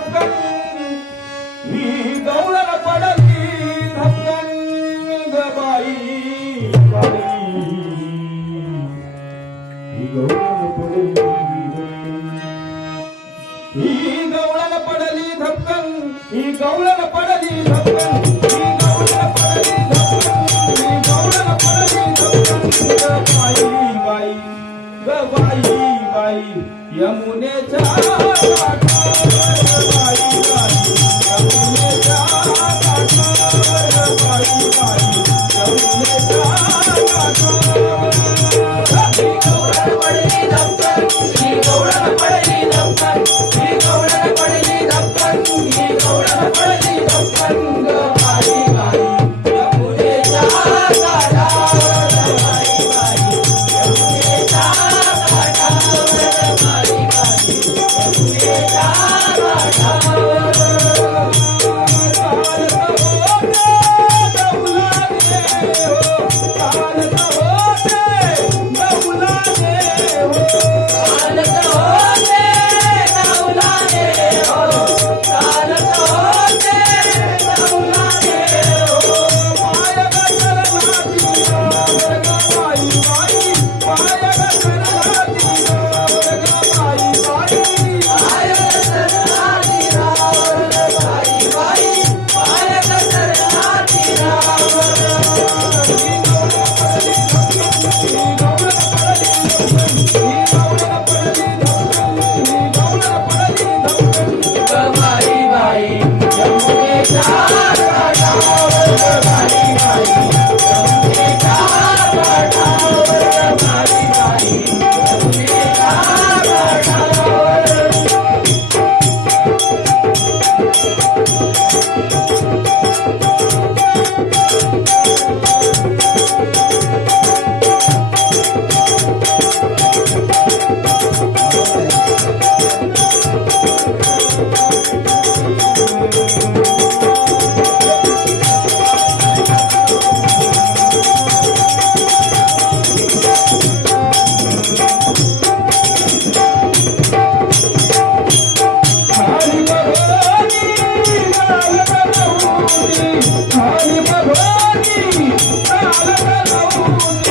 धपकन ही गवळण पडली धपकन गबाई ही गवळण पडली ही पडली धपकन ही गवळण पडली धपकन बाई बाई Oh, oh, oh, oh,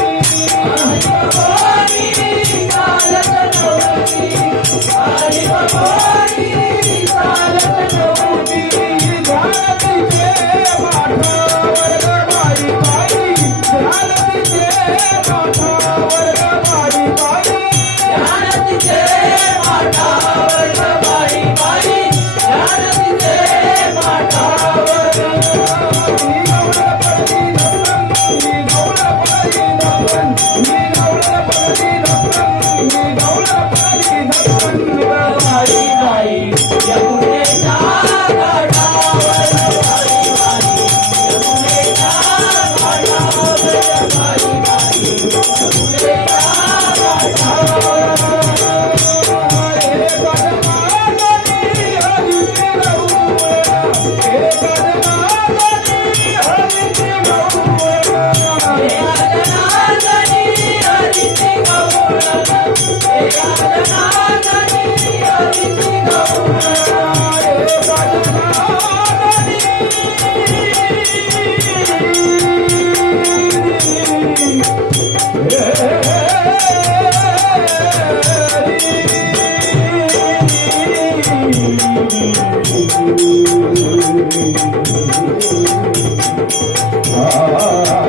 ah, ah, ah.